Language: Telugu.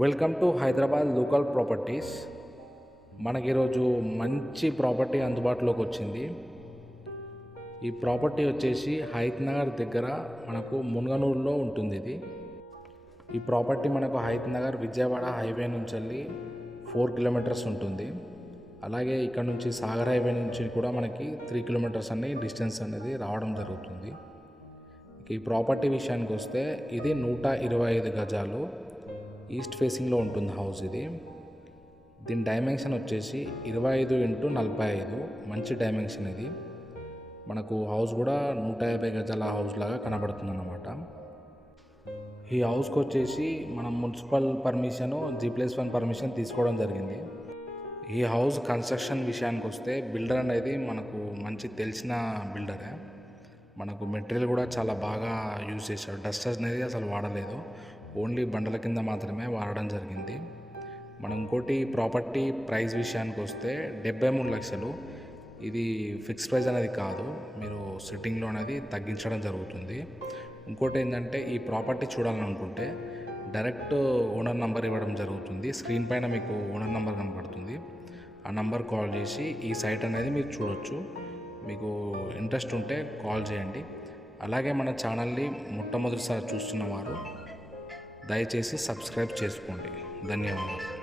Welcome to Hyderabad local properties మనకి ఈరోజు మంచి ప్రాపర్టీ అందుబాటులోకి వచ్చింది. ఈ ప్రాపర్టీ వచ్చేసి హైత్ నగర్ దగ్గర మనకు మునగనూరులో ఉంటుంది ఇది. ఈ ప్రాపర్టీ మనకు హైత్ నగర్ విజయవాడ హైవే నుంచి వెళ్ళి ఫోర్ కిలోమీటర్స్ ఉంటుంది. అలాగే ఇక్కడ నుంచి సాగర్ హైవే నుంచి కూడా మనకి త్రీ కిలోమీటర్స్ అనే డిస్టెన్స్ అనేది రావడం జరుగుతుంది. ఈ ప్రాపర్టీ విషయానికి వస్తే ఇది నూట ఇరవై ఐదు గజాలు. ఈస్ట్ ఫేసింగ్లో ఉంటుంది హౌస్ ఇది. దీని డైమెన్షన్ వచ్చేసి ఇరవై ఐదు ఇంటూ నలభై ఐదు మంచి డైమెన్షన్ ఇది. మనకు హౌస్ కూడా నూట యాభై గజాల హౌస్ లాగా కనబడుతుంది అన్నమాట ఈ హౌస్కి వచ్చేసి మనం municipal permission G plus one permission తీసుకోవడం జరిగింది. ఈ హౌస్ కన్స్ట్రక్షన్ విషయానికి వస్తే బిల్డర్ అనేది మనకు మంచి తెలిసిన బిల్డరే. మనకు మెటీరియల్ కూడా చాలా బాగా యూజ్ చేశాడు. డస్టర్స్ అనేది అసలు వాడలేదు. ఓన్లీ బండల కింద మాత్రమే వాడడం జరిగింది. మనం ఇంకోటి ప్రాపర్టీ ప్రైస్ విషయానికి వస్తే డెబ్బై మూడు లక్షలు. ఇది ఫిక్స్ ప్రైస్ అనేది కాదు. మీరు సిట్టింగ్లో అనేది తగ్గించడం జరుగుతుంది. ఇంకోటి ఏంటంటే ఈ ప్రాపర్టీ చూడాలనుకుంటే డైరెక్ట్ ఓనర్ నెంబర్ ఇవ్వడం జరుగుతుంది. స్క్రీన్ పైన మీకు ఓనర్ నెంబర్ కనపడుతుంది. ఆ నెంబర్ కాల్ చేసి ఈ సైట్ అనేది మీరు చూడొచ్చు. మీకు ఇంట్రెస్ట్ ఉంటే కాల్ చేయండి. అలాగే మన ఛానల్ని మొట్టమొదటిసారి చూస్తున్నవారు దయచేసి సబ్స్క్రైబ్ చేసుకోండి. ధన్యవాదాలు.